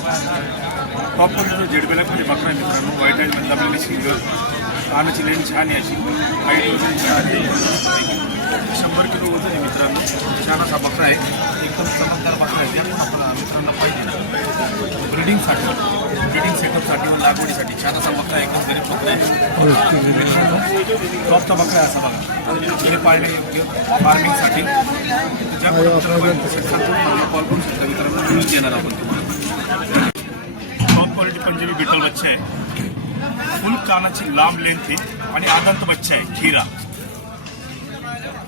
Top क्वालिटीचं Z ब्लॅकमध्ये बघणार आहे मित्रांनो व्हाईट आईजमध्ये दाबलेली सिंगल कानाची लेन छान आहे अशी हाईट वजन छान आहे शंभर किलो वजन आहे मित्रांनो छान असा बकरा आहे एकदम चमकदार बकरा आहे त्या पण आपण मित्रांनो पाहिजे ब्रिडिंगसाठी ब्रिडिंग सेटअपसाठी व लागवडीसाठी छान असा बकरा आहे एकदम गरीब बकरा आहे मित्रांनो टॉपचा बकरा आहे असा बघा हे पाळणे योग्य फार्मिंगसाठी ज्या पण मित्रांनो कॉल करू शकता मित्रांनो न्यूज देणार आपण तुम्हाला टॉप क्वालिटी पंजाबी बिटल बच्चा आहे फुल कानाची लांब लेंथ आहे आणि आदंत बच्चा आहे खिरा।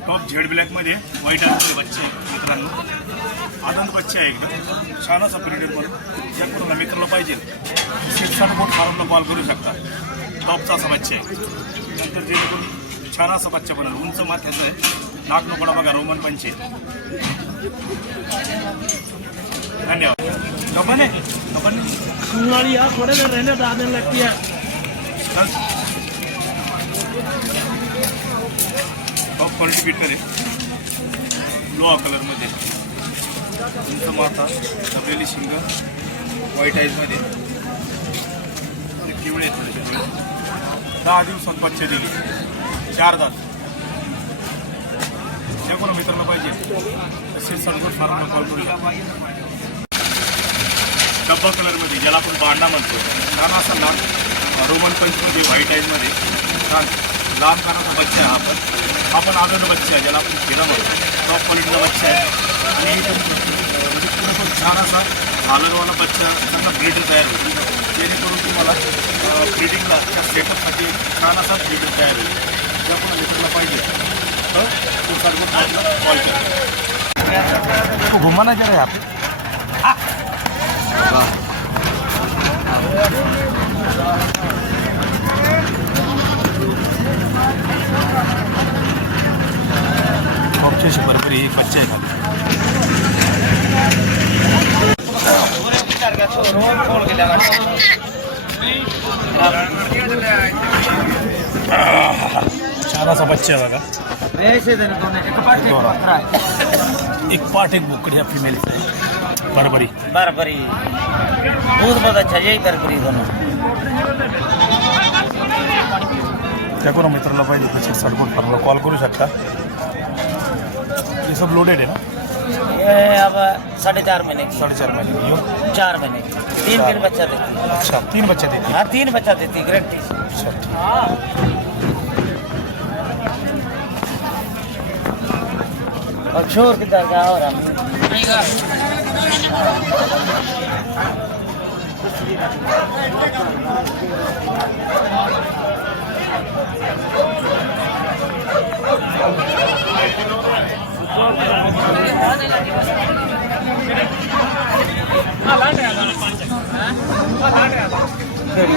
टॉप झेड ब्लॅकमध्ये व्हाईट आर्टमध्ये बच्चे आहे मित्रांनो. आदंत बच्चे आहे एकदम. छान असा पिरियड म्हणून ज्या कोणाला मित्राला पाहिजे. सीटसाठी बोट फार्मला कॉल करू शकता टॉपचा असा बच्चा आहे. नंतर जेणेकरून छान असा बच्चा बनल उंच माथ्याचा आहे. नाक नकोडा बघा रोमन पंचे धन्यवाद. लोकां ने लोकां ने वाली यार थोड़े देर रहने तो आने लगती टॉप क्वालिटी पीठ करे लोहा कलरमध्ये उंच माता दबलेली शिंग व्हाईट आईजमध्ये आणि पिवळे आहेत थोडेसे दहा दिवसात पाचशे दिली. चार दात. ज्या कोणा मित्रांना पाहिजे तसेच सडगोड फार्मला कॉल करू डब्बा कलरमध्ये ज्याला आपण बांडा म्हणतो. छान असा लांब रोमन पंचमध्ये व्हाईट आईजमध्ये छान. लांब कानाचा बच्चा आहे हा आपण पण बच्चे बच्चा आहे ज्याला आपण खेळा म्हणतो टॉप क्वालिटीचा बच्चा आहे. आणि एकदम म्हणजे पूर्ण पण छान असा झालरवाला बच्चा त्यांना ब्रीडर तयार होईल. जेणेकरून तुम्हाला ब्रीडिंगला त्या सेटअपसाठी छान असा ब्रीडर तयार होईल. जर आपण लेटरला पाहिजे तर तो सर्व कॉल करा. घुमाना जरा यहाँ आपण ऑप्शनशी बरोबर एक बच्चा आहे खाली छान असा बच्चा आहे बघा ऐसे देने दोनों एक पार्टी बरं. एक पाठ एक बोकडी ह्या फिमेलचा आहे बरोबरी बराबरी दूध बहुत अच्छा यही बराबरी दोनों त्या कोणा मित्राला पाहिजे तसे सडकोट फार्मला कॉल करू शकता हे सब लोडेड आहे ना ये अब साढ़े चार महीने की साडेचार महिने यो चार महीने की तीन तीन बच्चा देती है अच्छा तीन बच्चे देते हाँ तीन बच्चा देती है गारंटी अच्छा ठीक. और शोर कितना क्या हो रहा है சரி